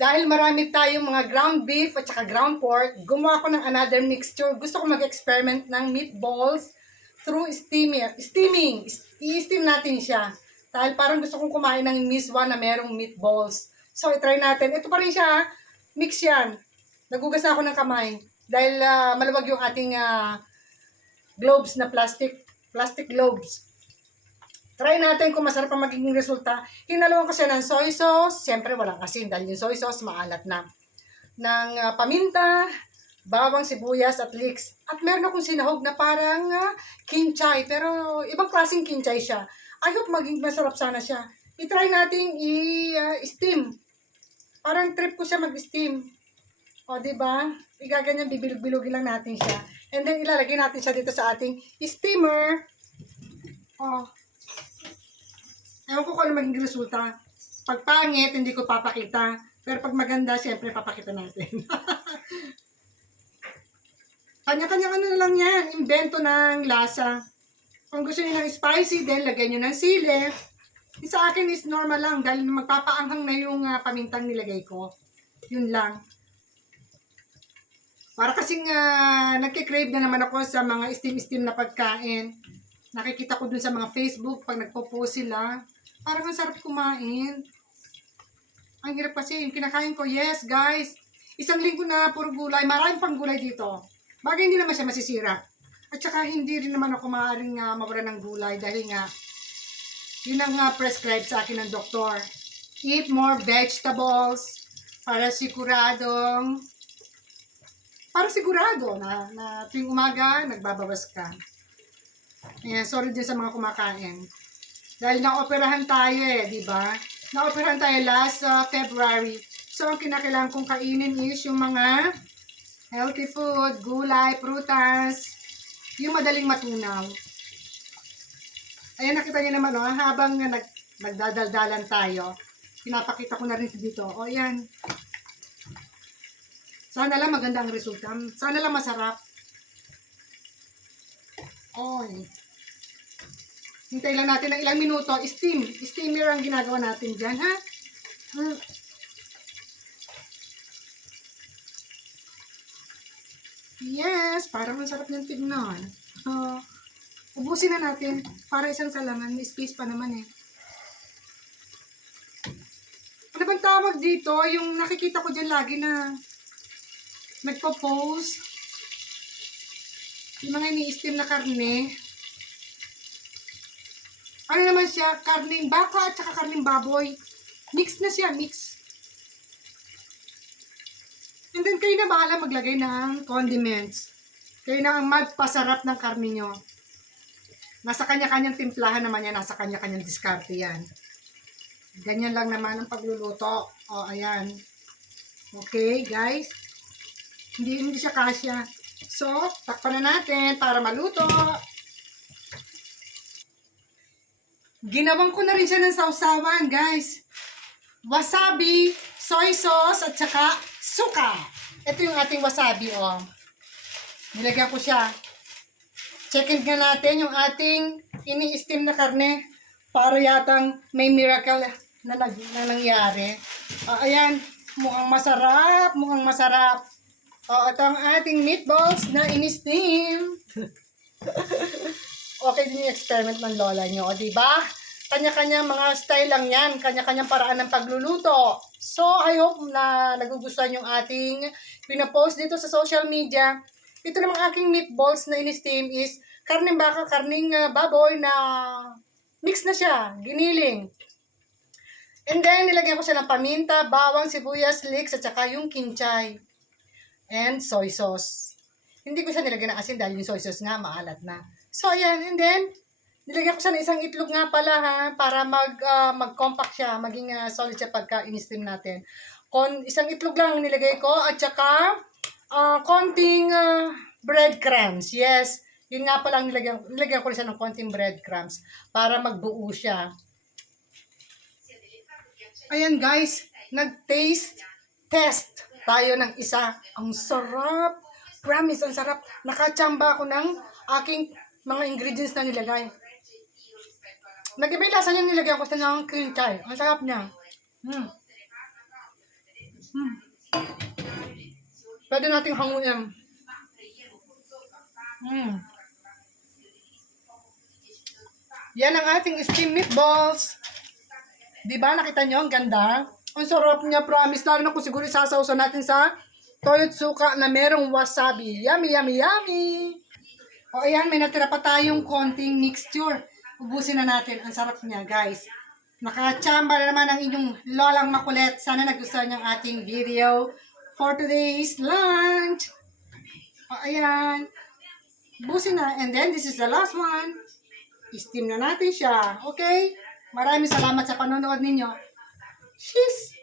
Dahil marami tayong mga ground beef at saka ground pork, gumawa ko ng another mixture. Gusto ko mag-experiment ng meatballs through steaming. I-steam natin siya. Dahil parang gusto kong kumain ng miswa na merong meatballs. So, i-try natin. Ito pa rin siya. Mix yan. Nagugas na ako ng kamay. Dahil maluwag yung ating globes na plastic globes. Try natin kung masarap ang magiging resulta. Hinaloan ko siya ng soy sauce. Siyempre, walang asin dahil yung soy sauce maalat na. Ng paminta, bawang, sibuyas at leeks. At meron akong sinahog na parang kinchay. Pero ibang klaseng kinchay siya. I hope maging masarap sana siya. I-try natin i-steam. Parang trip ko siya mag-steam. O, diba? Igaganyan, bibilog-bilogin lang natin siya. And then, ilalagay natin siya dito sa ating steamer. O. Ewan ko kung ano maging resulta. Pag pangit, hindi ko papakita. Pero pag maganda, syempre papakita natin. Kanya-kanya na lang yan. Invento ng lasa. Kung gusto niyo ng spicy, then lagyan niyo ng sili. Sa akin is normal lang dahil magpapaanghang na yung pamintang nilagay ko. Yun lang. Para kasing nagkikrave na naman ako sa mga steam-steam na pagkain. Nakikita ko dun sa mga Facebook pag nagpo-post sila. Parang ang sarap kumain. Ang hirap kasi yung kinakain ko. Yes, guys. Isang linggo na puro gulay. Maraming pang gulay dito. Bagay hindi naman siya masisira. At saka hindi rin naman ako maaaring mawala ng gulay dahil nga yun ang prescribe sa akin ng doktor. Eat more vegetables para sigurado na tuwing umaga nagbabawas ka. Ayan, sorry din sa mga kumakain. Dahil naoperahan tayo di ba? Naoperahan tayo last February. So, ang kinakailangan kong kainin is yung mga healthy food, gulay, prutas, yung madaling matunaw. Ayan, nakita niyo naman, habang nagdadaldalan tayo, pinapakita ko na rin dito. O, ayan. Sana lang maganda ang resulta. Sana lang masarap. Oy. Hintay lang natin ng ilang minuto. Steamer ang ginagawa natin dyan, ha? Yes, parang masarap niyang tignan. Ubusin na natin. Para isang salangan. May space pa naman Ano bang tawag dito? Yung nakikita ko dyan lagi na nagpo-post. Yung mga ini-steam na karne. Ano naman siya? Karning baka at saka karning baboy. Mix na siya, mix. And then kayo na bahala maglagay ng condiments. Kayo na ang magpasarap ng karne nyo. Nasa kanya-kanyang timplahan naman yan. Nasa kanya-kanyang diskarte yan. Ganyan lang naman ang pagluluto. O, ayan. Okay, guys. Hindi siya kasya. So, takpan na natin para maluto. Ginawang ko na rin siya ng sausawan, guys. Wasabi, soy sauce, at saka suka. Ito yung ating wasabi, Nilagyan ko siya. Check-in nga natin yung ating ini-steam na karne para yatang may miracle na nangyari. Ayan, mukhang masarap, ito ang ating meatballs na ini-steam. Okay din yung experiment ng lola nyo, diba? Kanya-kanyang mga style lang yan, kanya-kanyang paraan ng pagluluto. So, I hope na nagugustuhan yung ating pinapost dito sa social media. Ito namang aking meatballs na in-steam is karning baka, karning baboy na mix na siya, giniling. And then, nilagyan ko siya ng paminta, bawang, sibuyas, leeks, at saka yung kinchay. And soy sauce. Hindi ko siya nilagyan ng asin dahil yung soy sauce nga maalat na. So, ayan. And then, nilagyan ko siya ng isang itlog nga pala para mag-compact siya, maging solid siya pagka in-steam natin. Isang itlog lang nilagay ko at saka konting breadcrumbs. Yes, yun nga pala nilagyan ko rin siya ng konting breadcrumbs para magbuo siya. Ayan guys, nag-taste test tayo ng isa. Ang sarap. Promise, ang sarap. Nakachamba ako ng aking mga ingredients na nilagay. Nag-iba yung lasa niya nilagyan ko sa ng kinchay. Ang sarap niya. Pwede nating hanguin. Yan ang ating steam meatballs. Diba? Nakita nyo? Ang ganda. Ang sarap niya, promise. Lalo na kung siguro isasawsa natin sa toyotsuka na merong wasabi. Yummy, yummy, yummy! O ayan, may natira pa tayong konting mixture. Ubusin na natin. Ang sarap niya, guys. Nakachamba na naman ang inyong lolang makulit. Sana nagustuhan niyo ang ating video for today's lunch. O ayan. Ubusin na. And then, this is the last one. I-steam na natin siya. Okay? Maraming salamat sa panonood ninyo. Cheers!